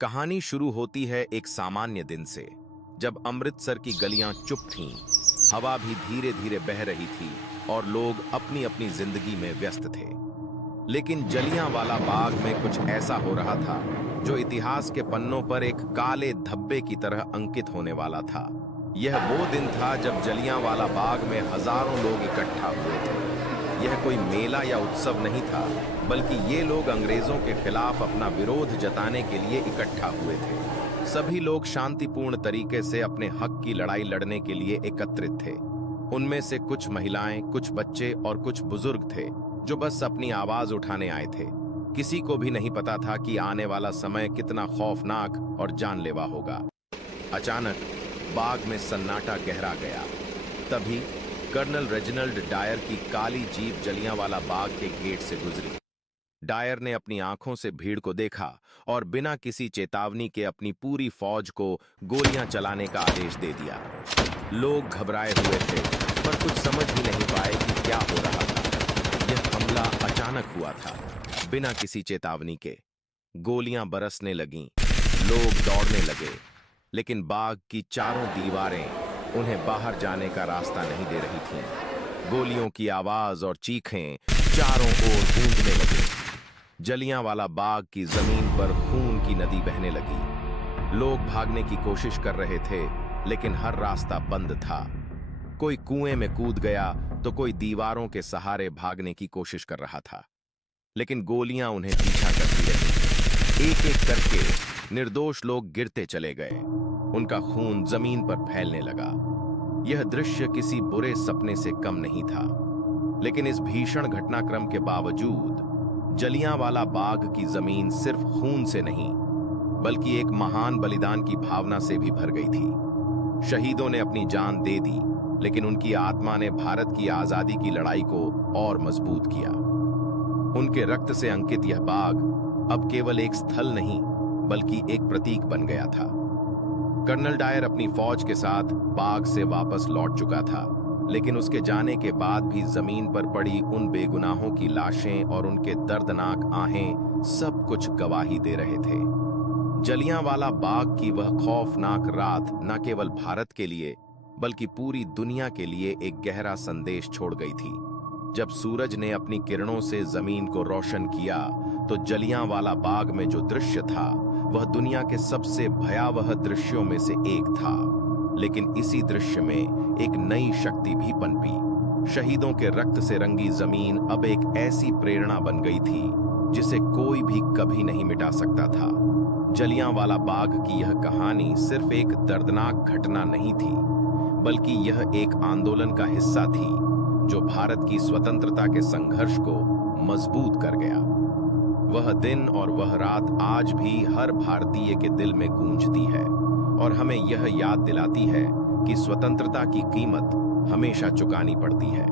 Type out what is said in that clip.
कहानी शुरू होती है एक सामान्य दिन से, जब अमृतसर की गलियां चुप थीं, हवा भी धीरे धीरे बह रही थी और लोग अपनी अपनी जिंदगी में व्यस्त थे। लेकिन जलियांवाला बाग में कुछ ऐसा हो रहा था जो इतिहास के पन्नों पर एक काले धब्बे की तरह अंकित होने वाला था। यह वो दिन था जब जलियांवाला बाग में हजारों लोग इकट्ठा हुए थे। यह कोई मेला या उत्सव नहीं था, बल्कि ये लोग अंग्रेजों के खिलाफ अपना विरोध जताने के लिए इकट्ठा हुए थे। सभी लोग शांतिपूर्ण तरीके से अपने हक की लड़ाई लड़ने के लिए एकत्रित थे। उनमें से कुछ महिलाएं, कुछ बच्चे और कुछ बुजुर्ग थे जो बस अपनी आवाज उठाने आए थे। किसी को भी नहीं पता था कि आने वाला समय कितना खौफनाक और जानलेवा होगा। अचानक बाग में सन्नाटा गहरा गया। तभी कर्नल रेजिनाल्ड डायर की काली जीप जलियांवाला बाग के गेट से गुजरी। डायर ने अपनी आंखों से भीड़ को देखा और बिना किसी चेतावनी के अपनी पूरी फौज को गोलियां चलाने का आदेश दे दिया। लोग घबराए हुए थे, पर कुछ समझ ही नहीं पाए कि क्या हो रहा था। यह हमला अचानक हुआ था, बिना किसी चेतावनी के। गोलियां बरसने लगीं, लोग दौड़ने लगे, लेकिन बाग की चारों दीवारें उन्हें बाहर जाने का रास्ता नहीं दे रही थीं। गोलियों की आवाज और चीखें चारों ओर गूंजने लगी। जलियांवाला बाग की जमीन पर खून की नदी बहने लगी। लोग भागने की कोशिश कर रहे थे, लेकिन हर रास्ता बंद था। कोई कुएं में कूद गया तो कोई दीवारों के सहारे भागने की कोशिश कर रहा था, लेकिन गोलियां उन्हें पीछा करती रहीं। एक एक करके निर्दोष लोग गिरते चले गए। उनका खून जमीन पर फैलने लगा। यह दृश्य किसी बुरे सपने से कम नहीं था, लेकिन इस भीषण घटनाक्रम के बावजूद जलियांवाला बाग की जमीन सिर्फ खून से नहीं, बल्कि एक महान बलिदान की भावना से भी भर गई थी। शहीदों ने अपनी जान दे दी, लेकिन उनकी आत्मा ने भारत की आजादी की लड़ाई को और मजबूत किया। उनके रक्त से अंकित यह बाग अब केवल एक स्थल नहीं, बल्कि एक प्रतीक बन गया था। कर्नल डायर अपनी फौज के साथ बाग से वापस लौट चुका था, लेकिन उसके जाने के बाद भी जमीन पर पड़ी उन बेगुनाहों की लाशें और उनके दर्दनाक आहें सब कुछ गवाही दे रहे थे। जलियांवाला बाग की वह खौफनाक रात न केवल भारत के लिए, बल्कि पूरी दुनिया के लिए एक गहरा संदेश छोड़ गई थी। जब सूरज ने अपनी किरणों से जमीन को रोशन किया, तो जलियांवाला बाग में जो दृश्य था वह दुनिया के सबसे भयावह दृश्यों में से एक था। लेकिन इसी दृश्य में एक नई शक्ति भी पनपी। शहीदों के रक्त से रंगी जमीन अब एक ऐसी प्रेरणा बन गई थी जिसे कोई भी कभी नहीं मिटा सकता था। जलियांवाला बाग की यह कहानी सिर्फ एक दर्दनाक घटना नहीं थी, बल्कि यह एक आंदोलन का हिस्सा थी जो भारत की स्वतंत्रता के संघर्ष को मजबूत कर गया। वह दिन और वह रात आज भी हर भारतीय के दिल में गूंजती है और हमें यह याद दिलाती है कि स्वतंत्रता की कीमत हमेशा चुकानी पड़ती है।